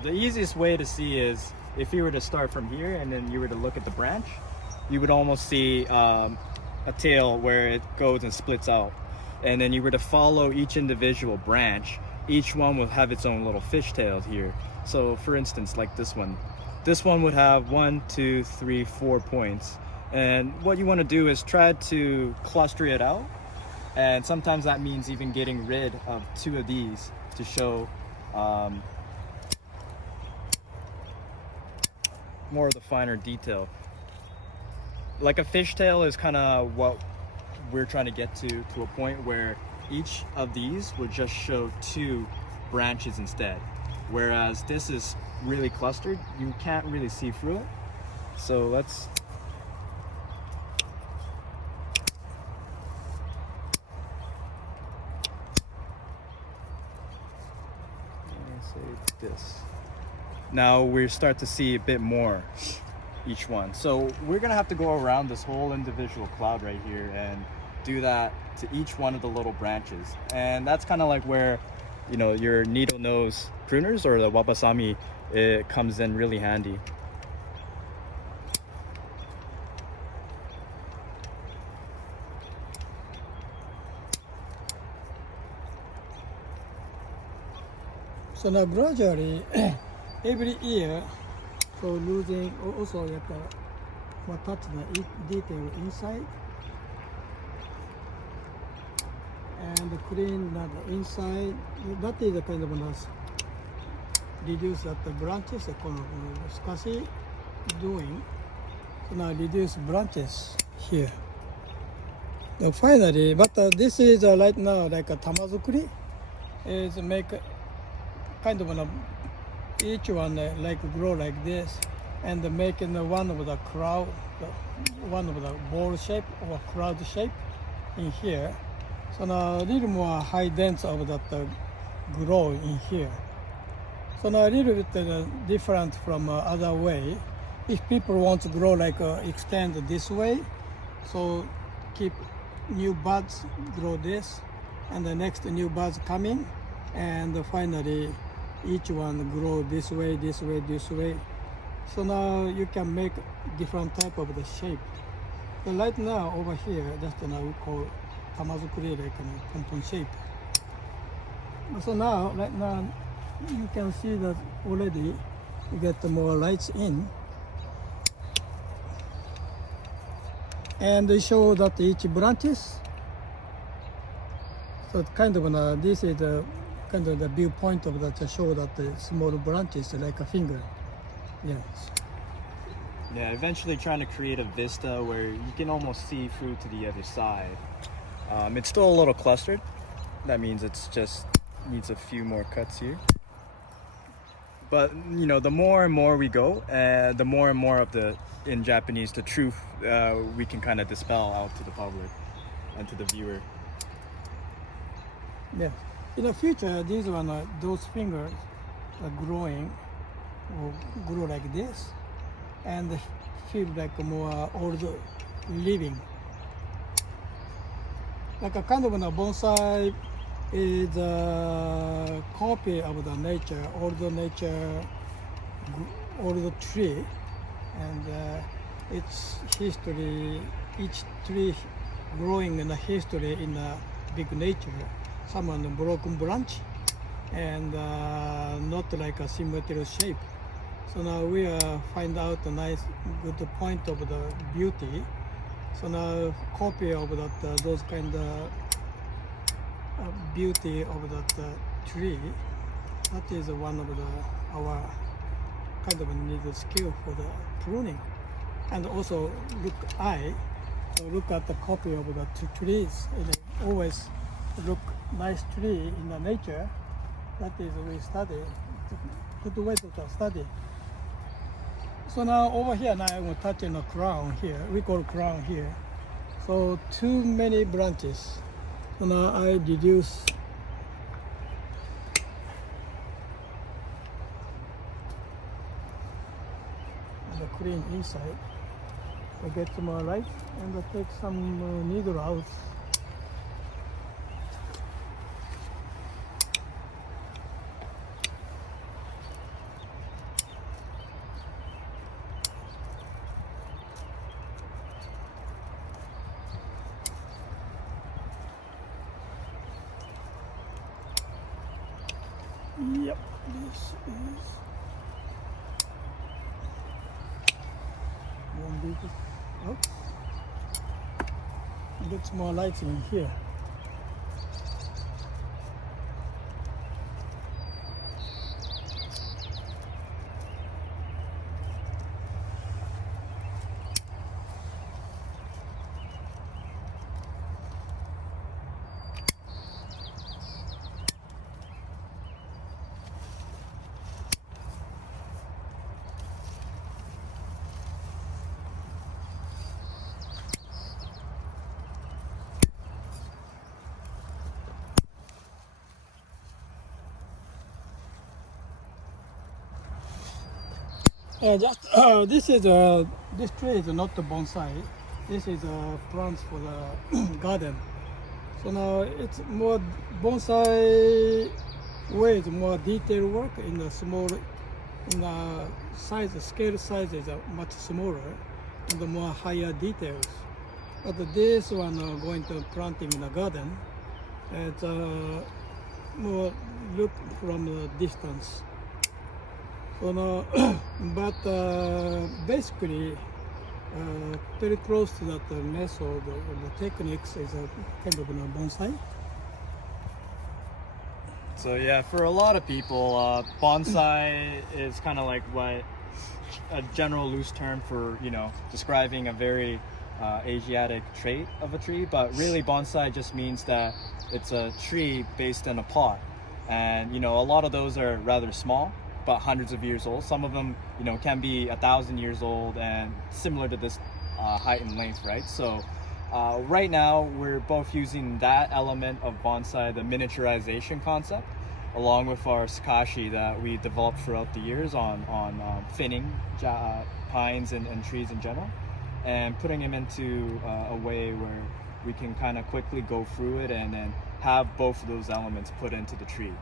The easiest way to see is if you were to start from here and then you were to look at the branch, you would almost see a tail where it goes and splits out. And then you were to follow each individual branch, each one will have its own little fishtails here. So for instance, like this one would have 1, 2, 3, 4 points. And what you want to do is try to cluster it out. And sometimes that means even getting rid of 2 of these to show more of the finer detail. Like a fishtail is kind of what we're trying to get to a point where each of these would just show 2 branches instead. Whereas this is really clustered, you can't really see through it. So let's say this. Now we start to see a bit more each one. So we're gonna have to go around this whole individual cloud right here and do that to each one of the little branches. And that's kind of like where, you know, your needle nose pruners or the Wabasawmi, it comes in really handy. So now gradually, every year, so losing also touch the detail inside and clean the inside. That is the kind of reduce that the branches, the kind of scarcity doing. So now reduce branches here. Now finally, but this is right now like a tamazukuri is make kind of each one like grow like this and making one of the cloud, one of the ball shape or cloud shape in here. So now a little more high dense of that grow in here. So now a little bit different from other way. If people want to grow like extend this way, so keep new buds grow this, and the next new buds coming, and finally each one grow this way, this way, this way. So now you can make different type of the shape. But right now over here, that's the now we call tamazukuri, like a compound shape. So now, right now, you can see that already you get more lights in. And they show that each branches. So kind of this is the kind of the viewpoint of that to show that the small branches like a finger. Yes. Yeah, eventually trying to create a vista where you can almost see through to the other side. It's still a little clustered. That means it's just needs a few more cuts here. But you know, the more and more we go, the more and more of the, in Japanese, the truth we can kind of dispel out to the public and to the viewer. Yeah. In the future, these one, those fingers are growing, will grow like this, and feel like more old living. Like a kind of a bonsai is a copy of the nature, old tree, and its history, each tree growing in the history in the big nature. Some on the broken branch and not like a symmetrical shape. So now we find out a nice good point of the beauty. So now copy of that those kind of beauty of that tree. That is one of our kind of needed skill for the pruning. And also look at the copy of the trees. And always look nice tree in the nature. That is we study. It's a good way to study. So now over here, now I'm touching a crown here. We call crown here. So too many branches. So now I reduce. And clean inside. I get some more light and I take some needle out. This is one big. Oh, it looks more lights in here. This is this tree is not the bonsai. This is plants for the garden. So now it's more bonsai way is more detailed work in the small, in the size, scale size is much smaller and the more higher details. But this one going to planting in the garden, it's more look from the distance. So now, but basically, very close to that method, the techniques is a kind of a bonsai. So yeah, for a lot of people, bonsai is kind of like what a general loose term for, you know, describing a very Asiatic trait of a tree, but really bonsai just means that it's a tree based in a pot. And, you know, a lot of those are rather small, but hundreds of years old. Some of them, you know, can be 1,000 years old and similar to this height and length, right? So right now we're both using that element of bonsai, the miniaturization concept, along with our Sakashi that we developed throughout the years on thinning pines and trees in general, and putting them into a way where we can kind of quickly go through it and then have both of those elements put into the tree.